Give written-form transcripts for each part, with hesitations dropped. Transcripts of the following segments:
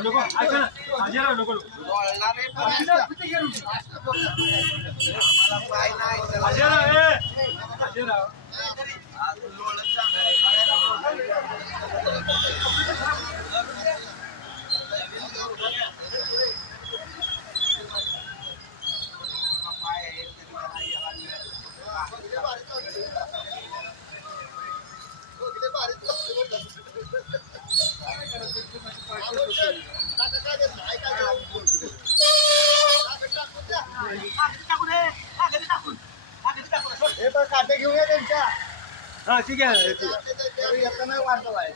नको ऐका ना अजयराव नको अजयराव काटे घेऊया त्यांच्या हा ठीक आहे येताना वाढतो आहे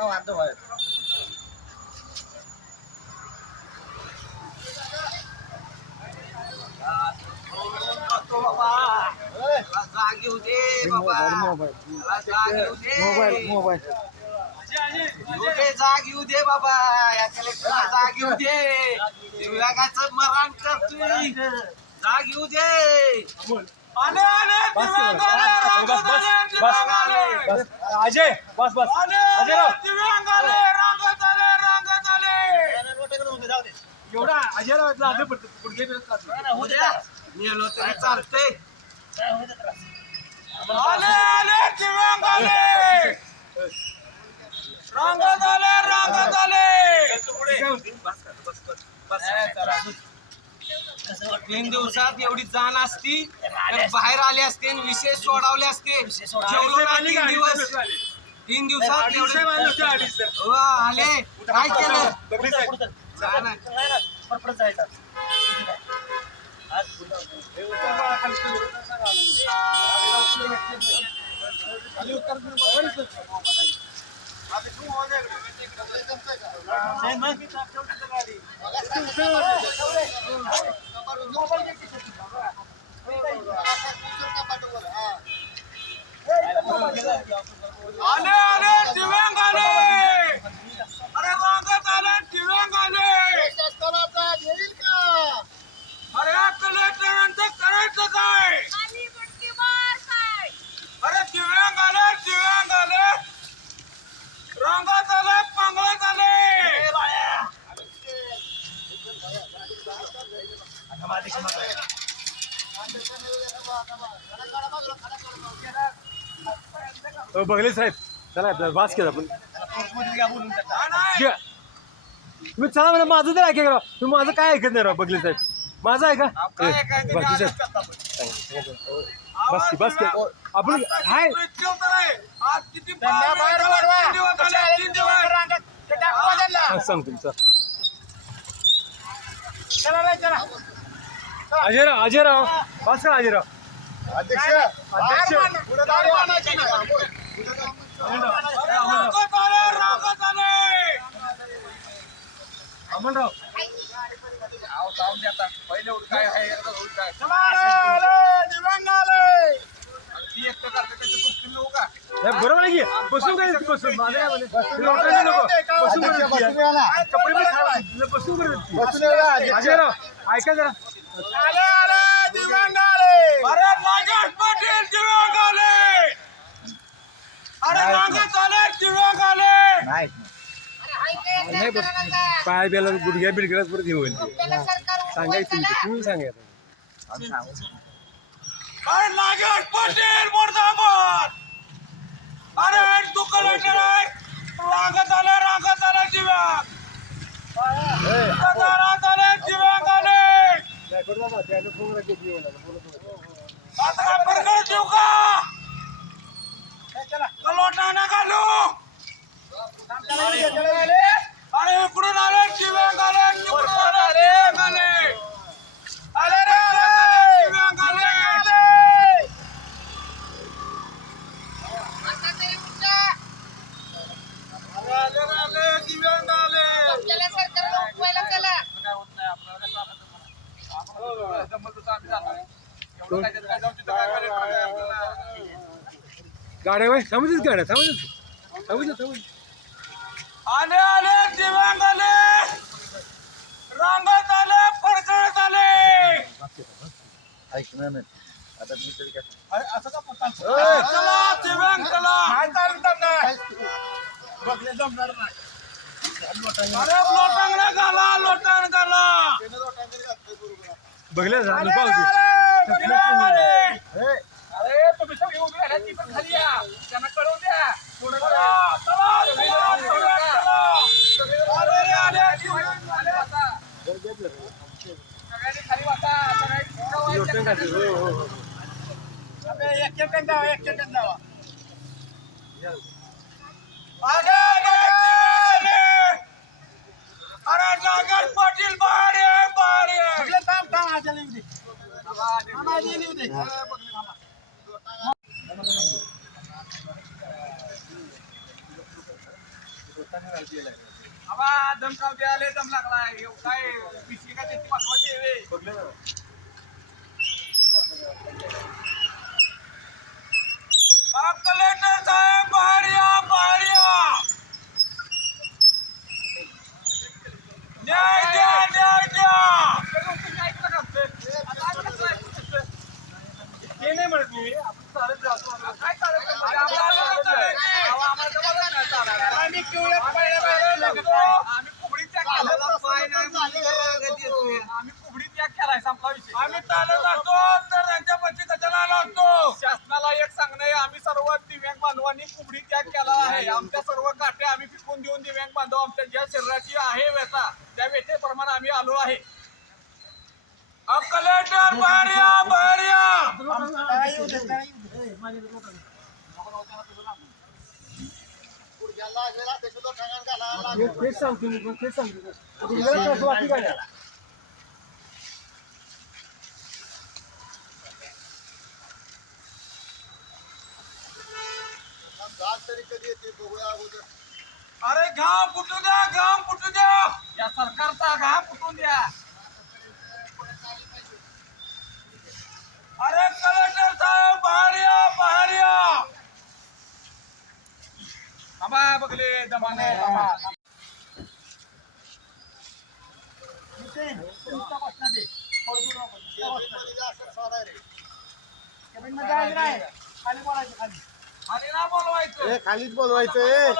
वाढतो आहे जागी होते बाबा मोबाईल जाग येऊ दे बाबा या कलेक्टरला जाग येऊ दे विभागाचं मरण करतोय जाग येऊ दे अजय बस बस अजयराव एवढा अजयराव पुढे मेलो तरी चालतंय तीन दिवसात एवढी जाण असती तर बाहेर आले असते आणि विशेष सोडवले असते जेवलो ना 3 दिवस 3 दिवसात एवढे आले काय केलं बघले साहेब चला वास केला आपण मी चला म्हणजे माझं तर ऐका राव तुम्ही माझं काय ऐकत नाही राव बघले साहेब माझं ऐका बस की आपण हाय सांग तुमचं अजयराव बस का अजयराव अध्यक्ष अमनराव बरोबर आहे की बसून काय बसून बसून अजयराव ऐका जरा पाय बेला गुडघ्या बिडघ्याच परत घेऊन सांगायचं तुम्ही सांगायचं पटेल मुर्दाबाद अरे तू कलेक्टर आहे रांगत आले दिव्यांग दिव्यांग आले आता प्रकार देऊ का लोटा ना घालू अरे इकडून आले दिव्यांग आले दिव्यांग आले आले रे दिव्यांग आले गाड्या बाई थांबूच गाड्या थांबूच आले आले दिव्यांग आले रांगत आले पडकळत आले ऐकणार नाही आता मी तरी चला दिव्यांग चला लोटांगणा घाला लोटांग घाला बघले झालं पाहू अरे तुम्ही सगळी उभी राहिला ती पण खाली या त्यांना कळवून द्या सगळ्यांनी खाली वाचा अरे नागर पाटील बाहेर ये बाहेर ये आबा दमकाव द्यायला दम लागलाय काय पिशवी का त्याची पाठवायची कलेक्टर साहेब बाहेर या बाहेर या न्याय द्या न्याय द्या ते नाही म्हणत मी आपण चालत जातो काय चालत आम्ही कुबडी त्याग आम्ही कुबडी त्याग केलाय संपला विषय आम्ही चालत असतो तर त्यांच्या पक्षी कशाला आलो असतो शासनाला एक सांगणं आहे आम्ही सर्व दिव्यांग बांधवांनी कुबडी त्याग केला आहे आमच्या सर्व काठ्या आम्ही पिकवून देऊन दिव्यांग बांधव आमच्या ज्या शरीराची आहे व्यथा त्या व्यथेप्रमाणे आम्ही आलो आहे कलेक्टर बाहेर या बाहेर या तेच सांगतो मी पण तेच सांगतो बाकी काय अरे घाम फुटू द्या या सरकारचा घाम फुटून द्या अरे कलेक्टर साहेब बाहेर या आबा बघले दमाने खाली ना बोलवायचं खालीच बोलवायचं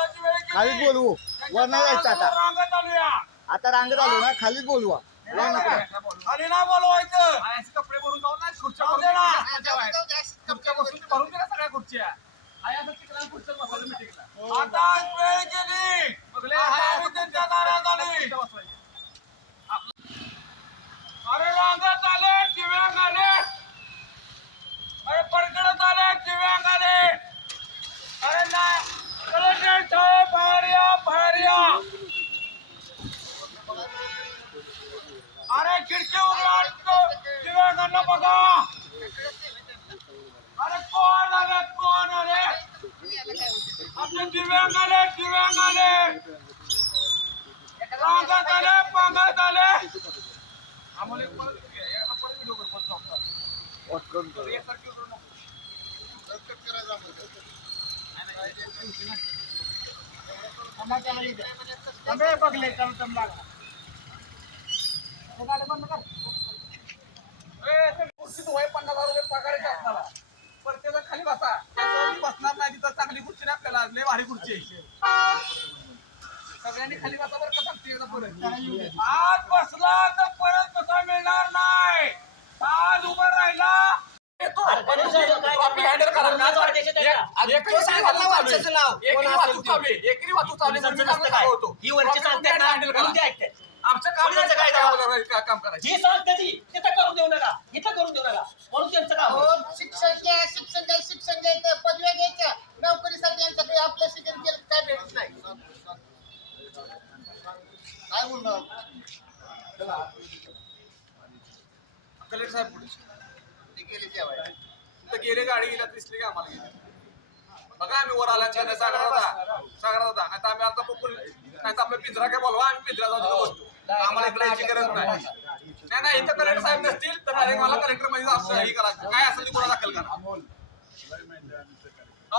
खालीच बोलवू वर नाही जायचं आता रांगत आलूया आता रांगेत आलो ना खालीच बोलवा खाली ना बोलवायचं कपडे भरून जाऊन नाही खुर्च्या भरून दे खुर्च्या बसून भरून दे ना सगळ्या खुर्च्या आता वेळ गेली बघले त्यांच्या दारात आली अरे रांगत आले दिव्यांग आले अरे पडकडत आले दिव्यांग आले अरे ना कलेक्टर साहेब बाहेर या अरे खिडकी उघडा दिव्यांगांना बघा अरे कोण आले आपले दिव्यांग आले रांगत आले पांगत आले आम्हाला परत व्हिडिओ बघले खुर्शीत वय 50,000 रुपये पगाराचे असणार प्रत्येक खाली बसा बसणार नाही तिथं चांगली खुर्ची नाही आपल्याला लय भारी खुर्ची आहे सगळ्यांनी खाली बसा बरं का सांगते आज बसला तर परत बसा मिळणार नाही आज उभा राहिला आमचं काम करायचं जी सांगते ती तिथं करून देऊ नका इथं करून देऊ नका म्हणून त्यांचं काम शिक्षण घ्यायचं पदव्या घ्यायच्या नोकरीसाठी यांच्याकडे आपलं शिक्षण केलं काय भेटत नाही काय बोलणार कलेक्टर साहेब पुढे ते गेले जेवायला तर गेले गाडी गेल्या दिसली का आम्हाला गेली बघा आम्ही वर आला सागर होता आता आम्ही आता नाही तर आपल्या पिंजरा काय बोलवा आम्ही पिंजरा जाऊन बसतो आम्हाला इकडे याची गरज नाही इथं कलेक्टर साहेब नसतील तर डायरेक्ट मला कलेक्टर मध्ये हे करायचं काय असेल गुन्हा दाखल करा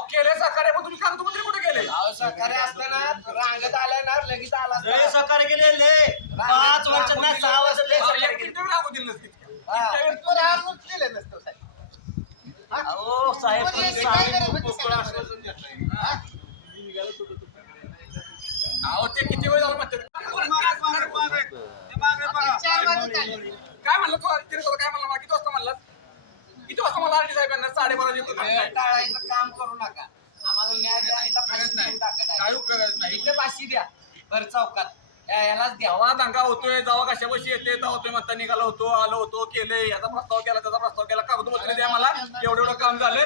केले सरकार मग तुम्ही कागदपत्र कुठे गेले सरकारी असताना रांगत आल्या ना लगेच आला लय सहकार्य केले 5 वर्ष नाही 6 वर्ष लय सहकार्य केले राहू दिलं नसतं साहेब अहो साहेब अहो ते किती वेळ झाला म्हणते आता 4 वाजत आले. काय म्हणलं तू काय म्हणलं मला किती वाजता म्हणलं किती वाजता मला आरटी साहेबांना 12:30 वेळ टाळायचं काम करू नका आम्हाला न्याय द्यायला फाशीत नाही. टाका direct. काय उपयोग नाही इथे फाशी द्या भर चौकात यालाच द्या जेव्हा दंगा होतोय जेव्हा कशापाशी येते तेव्हा होतोय म्हणता निघाला होतो आलो होतो केलंय याचा प्रस्ताव केला त्याचा प्रस्ताव केला कागदपत्र द्या मला एवढं काम झालं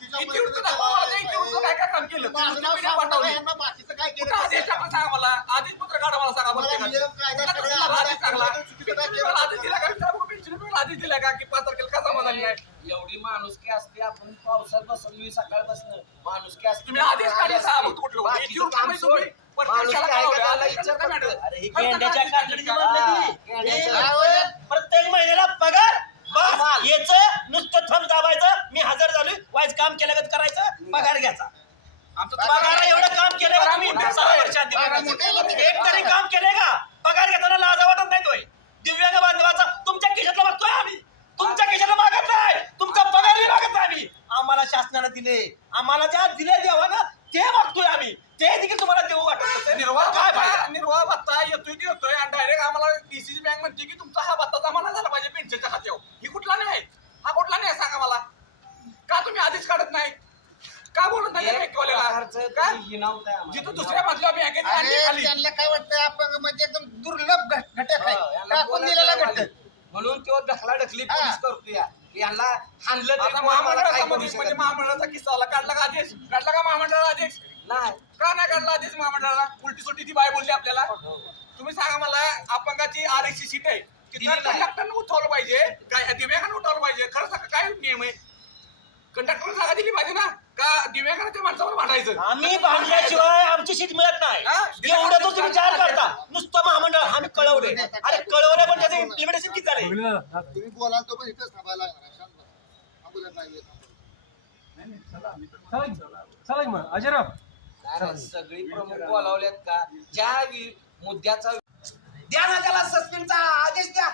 किती उडतं दाखवा मला, इतकी उडतं काय काय काम केलं माझं तुम्ही नाव video सांगू पाठवली. नका, यांना बाकीचं काय केलं कुठं आदेश टाकला सांगा मला आदेश पत्र काढा मला सांगा मला प्रत्येकाचं. नियम कायदा कुठं सगळं तुम्हाला आदेश टाकला चुकीचं काय केलं? तुम्हाला आदेश दिला का विचारा बघू, 500 रुपयाला आदेश दिला का की 5 तारखेला का समाधान नाही एवढी माणुसकी असते आपण पावसात बसवली सकाळपासून माणुसकी असते तुम्ही आदेश काढले सांगा बघ कुठलं होतं. इतकी उडतं म्हणजे तुम्ही प्रत्येकाला काढवलं. आदेश काढला मॅडम. अरे ही गेंड्याच्या काकडीची म्हणलं ती. गेंड्याच्या प्रत्येक महिन्याला पगार बस याच नुसतं थंब दाबायचं मी हजर झालोय वाईज काम केलं करायचं पगार घ्यायचा आमचं पगार एवढं काम केलं का तुम्ही 6 वर्षात एक तरी काम केलंय का पगार घेताना लाजा वाटत नाही तोय दिव्यांग बांधवाचा तुमच्या खिशातला मागतोय आम्ही तुमच्या खिशातला मागत नाही तुमचा पगारही मागत नाही आम्ही आम्हाला शासनाने दिले आम्हाला ज्या दिले देवा ना ते मागतोय आम्ही ते देखील तुम्हाला देऊ वाटत नसेल. काय फायदा? निर्वाह भत्ता येतोय ते येतोय आणि डायरेक्ट आम्हाला डीसीसी बँक म्हणते की तुमचा हा भत्ता जमा झाला पाहिजे पेन्शनच्या खात्यावर ही कुठला नाही हा कुठला नाही सांगा मला का तुम्ही आधीच काढत नाही का बोलत नाही त्या बँकेवाल्याला? प्रकारचं का ही नव्हतं आम्हाला. जिथं दुसऱ्या मधल्या बँकेत आणली अरे खाली त्यांना काय वाटतं आपण म्हणजे एकदम दुर्लभ घटक आहे हो, यांना टाकून बोलायचं दिलेला नाही घटक वाली. म्हणून तो ढकलाढकली हा. पोलीस करतोय यांना हाणलं तरी आता कोण मला महामंडळाचा काही करू म्हणजे शकत महामंडळाचा किस्सा आला काढला का आदेश काढला का महामंडळाला आदेश नाही का नाही काढला आदेश महामंडळाला उलटी सुलटी ती बाय बोलली आपल्याला तुम्ही सांगा मला अपंगाची आरक्षी सीट आहे दिली तिथं नाही. कंडक्टरनं उठवलं पाहिजे काय ह्या दिव्यांगानं उठवलं पाहिजे खरं सांगा काय नियम आहे कंडक्टर जागा दिली पाहिजे ना का दिव्यांगानं त्या माणसावर भांडायचं आम्ही भांडल्याशिवाय आमची शीट मिळत नाही हा? एवढं तर तुम्ही विचार करता नुसतं महामंडळ आम्ही कळवले अरे कळवलं पण त्याचं इम्प्लिमेंटेशन किती झाले तुम्ही बोलाल तो पण इथंच थांबायला लागणार आहे. शांत बसा. थांबूया नाही. चालेल मग अजयराव अरे सगळी प्रमुख बोलावल्यात का ज्या मुद्द्याचा द्या ना त्याला सस्पेंडचा आदेश द्या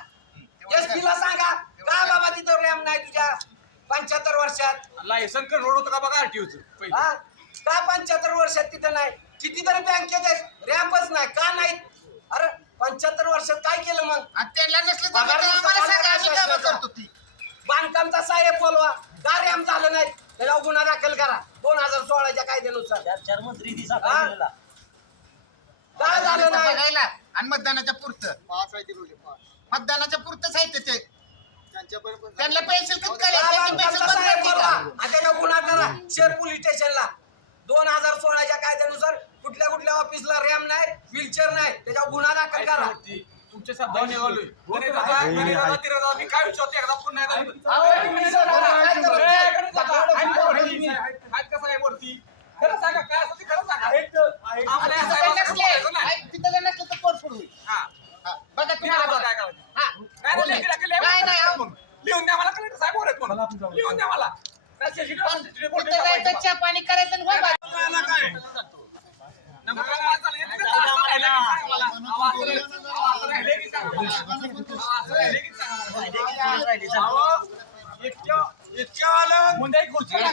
एसपीला सांगा का बाबा तिथं रॅम नाही तुझ्या 75 वर्षात लायसन रोड होतं का बघा आरटीओचं पहिले हा? का 75 वर्षात तिथं नाही कितीतरी बँकेत आहेत रॅम्पच नाही का नाही अरे 75 वर्षात काय केलं मग आणि त्यांना नसलं तर पगार आम्हाला नसतं, सांगा आम्ही पगार कामं नसतं. करतो ती बांधकामचा साहेब बोलवा का रॅम झालं नाही त्याच्यावर गुन्हा दाखल करा 2016च्या कायद्यानुसार चार मंत्री दिसा हा? का झालं नाही बघायला आणि मतदानाच्या पुरतं मतदानाच्या पुरतं साहित्य ते त्यांना पेन्सिल किती करायचं त्यांची पेन्सिल बांधकामचा साहेब बंद बोलवा करायची का? आणि त्याच्यावर गुन्हा करा शहर पोलीस स्टेशनला 2016च्या कायद्यानुसार कुठल्या कुठल्या ऑफिसला रॅम नाही व्हीलचेअर नाही त्याच्यावर गुन्हा दाखल करा तुमच्या शब्दावर निघालोय गणेश दादा, गणेश दादा, तिरं दादा, मी काय विचारतो एकदा पुन्हा एकदा अहो, तुम्ही सर बोला, काय करत ए, नाही? गणेश दादा, आहेत का वरती? आहेत का साहेब वरती? खरं सांगा काय असं ते खरं सांगा आम्हाला या तिथं साहेबांना नसले, बोलायचं नाही. तिथं जर नसलं तर पोट फोडू. हा. हा, बघा मी तुम्हाला आम्हाला बघा. काय करायचं? हा. नाही, नाही, लेखी दाखल लिहा. नाही, नाही, अहो. लिहून द्या मला कलेक्टर साहेब वर आहेत म्हणून. मला आपण जाऊ. लिहून द्या मला काय CCTV पण CCTV बोलते तिथं का जायचं, चहा पाणी करायचं आणि होय बा. नंबर काय वाचायला येतं का? असं राहिलं की सांगा मला. अहो, असं राहिलं की सांगा मला. असं राहिलं की सांगा मला. इतक्या आलं मुंडे खुर्ची आणि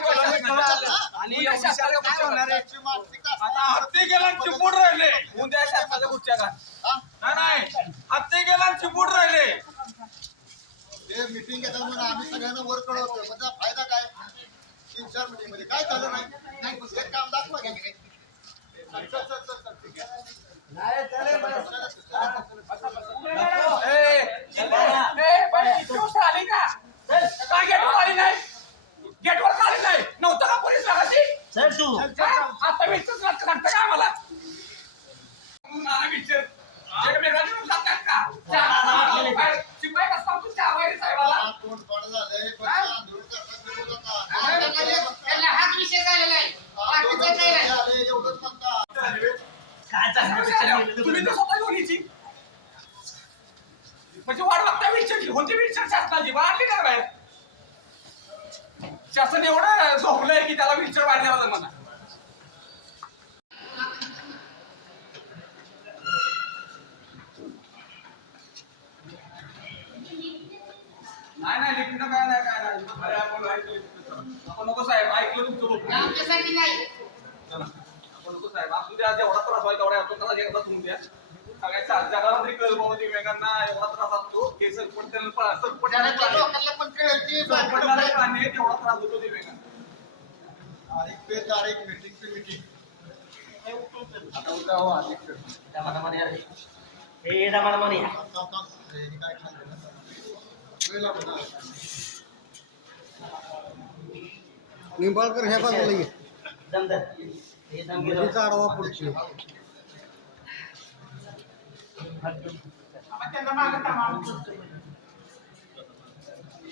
एवढी शासनाच्या खुर्च्या होणार आहे. आता हत्ती गेला आणि चिपूड राहिले उद्या शासनाच्या खुर्च्या का नाही हत्ती गेला आणि चिपूड राहिले हे मीटिंग घेतात म्हणून आम्ही सगळ्यांना वर कळवतो पण त्याचा फायदा काय 3-4 मीटिंग मध्ये काय झालं नाही एक काम दाखवा चल, चल, चल, चल, चल, ठीक आहे. आली का काय गेटवर आली नाही गेटवर का आली नाही नव्हतं का पोलीस लागायची सर तू आता विचार लागतं का आम्हाला विचार शिपाई कसं तू चहा साहेबाला तोंड पाड झालंय पण हा? आंदोलन करतात ते बोलत नाही. त्यांना हाच विषय झालेला आहे बाकीचं काही नाही. आले, एवढंच म्हणतात. तुम्ही तर स्वतः दोन्हीची म्हणजे वाट बघता विचारली होती विचार शासनाची वाढली का बाहेर शासन एवढं झोपलंय की त्याला विचार वाढण्याला म्हणा नाही लिखित काय नाही अरे आपण नको साहेब ऐकलं तुमचं बोलतो आमच्यासाठी नाही चला नको साहेब असू द्या जेवढा त्रास व्हायचा तेवढा असतो त्रास एकदा तुम्ही द्या सगळ्या जगाला तरी कळ बाबा एकमेकांना एवढा त्रास असतो हे सरपंच लोकांना पण कळेल की प्राणी तेवढा त्रास होतो एकमेकांना तारीख पे तारीख मीटिंग पे मीटिंग आता उद्या हो अधिक पे. काम हे काय खाल्लं ना वेळ लागतो ना. निंबाळकर ह्या बाजूला ये. मुलीचा आडवा पुढची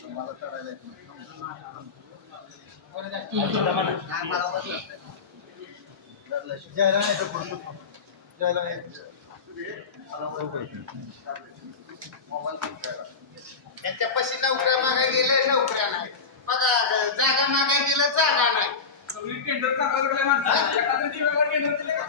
मला चढायला येत नाही. जायला नाही तर पुढचं जायला नाही. त्यांच्या पशी नोकऱ्या मागाय गेलं नोकऱ्या नाही बघा जागा मागाय गेलं जागा नाही सगळी टेंडर चांगला लागलाय माणसं एखाद्या दिवसाला टेंडर दिले का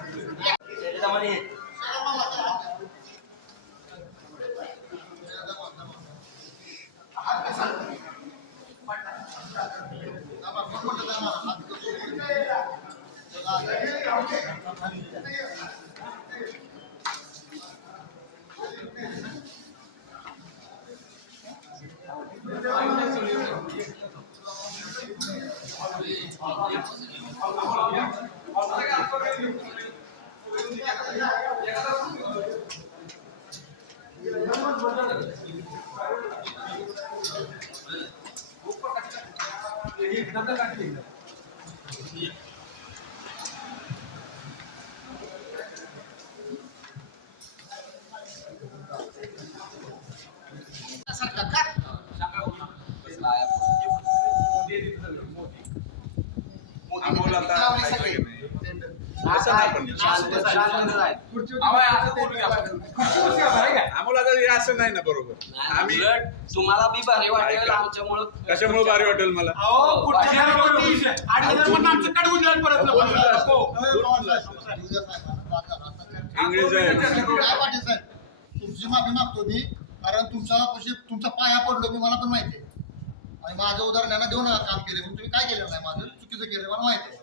अमोल आता ऐकलं की नाही? असं नाही पण. अमोल आता हे असं नाही ना बरोबर आम्ही तुम्हाला बी भारी वाटेल आमच्यामुळं कशामुळे भारी वाटेल मला इंग्रज आहे. काय पाटील साहेब तुमची माफी मागतो मी कारण तुमचा पाया पडलो मी मला पण माहिती आहे आणि माझं उदाहरण यांना देऊ नका काम केले म्हणून तुम्ही काय केलं नाही माझं चुकीचं केलं मला माहिती आहे.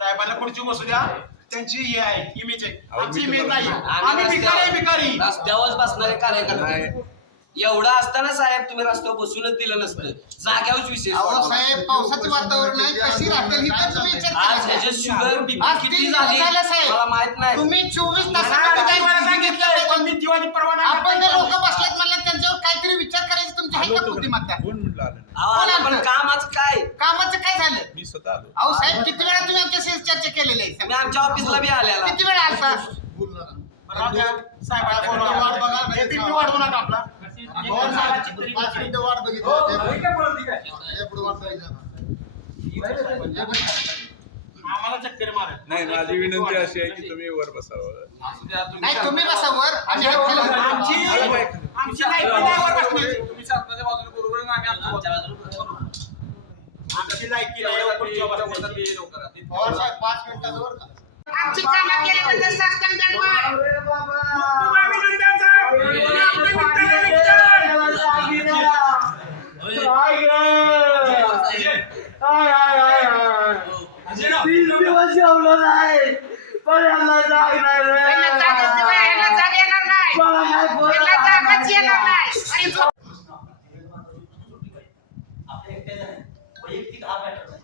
साहेबांना खुर्ची बसू द्या त्यांची हे आहे इमेज आहे अहो, आमची मी इमेज तुम्हाला- नाही आम्ही भिकारी आहे, भिकारी रस्त्यावर बसणारे कार्यकर्ते एवढं असताना साहेब तुम्ही रस्त्यावर बसूनच दिलं नसतं जाग्यावरच विशेष अहो साहेब पावसाचं वातावरण आहे कशी राहतील ही पण तुम्ही विचार आज केला ह्याच्यात का? शुगर बीपी आज किती 3 झाली दिवस झाले साहेब. मला माहित नाही तुम्ही 24 मला तासामध्ये काही तुम्हाला निर्णय घेतला सांगितलंय, पण पाहिजे. मी जीवाची परवा नाही आपण करत. जे लोक बसलेत म्हणलं त्यांच्यावर काहीतरी विचार करायची तुमची आहे का बुद्धिमत्ता कोण म्हटलं आलं नाही. अहो, आता पण कामाचं काय कामाचं काय झालं मी स्वतः आलो अहो साहेब किती वेळा तुम्ही आमच्याशी चर्चा केलेली आहे मी आमच्या ऑफिसला बी आलेला किती वेळा आलता बोल नका. राहू द्या. साहेबाला वाट बोलवा. बघा. हे BP वाढवू नका आपला दोन सालाची तरी 5 मिनिटं वाट बघितली पुढे वाट बघितली आम्हाला चक्कर मारा नाही माझी विनंती अशी आहे की तुम्ही वर बसावं. नाही तुम्ही बसा वर आम्ही हात खाली घालतो. आमची मला माहित नाही. आमची नाही पण नाही वर बसण्याची. तुम्ही शासनाच्या बाजूने बरोबर आणि आम्ही आमच्या बाजूने आमची लायकी नाही वर खुर्चीवर बसण्याची. पवार साहेब 5 मिनिटाचं वर का आमची कामं केल्याबद्दल शासन धन्यवाद. यांना जागाच नाही, यांना जागा येणार नाही. यांना जागाच येणार नाही. आणि आपल्या एकट्याचा नाही. वैयक्तिक हा मॅटर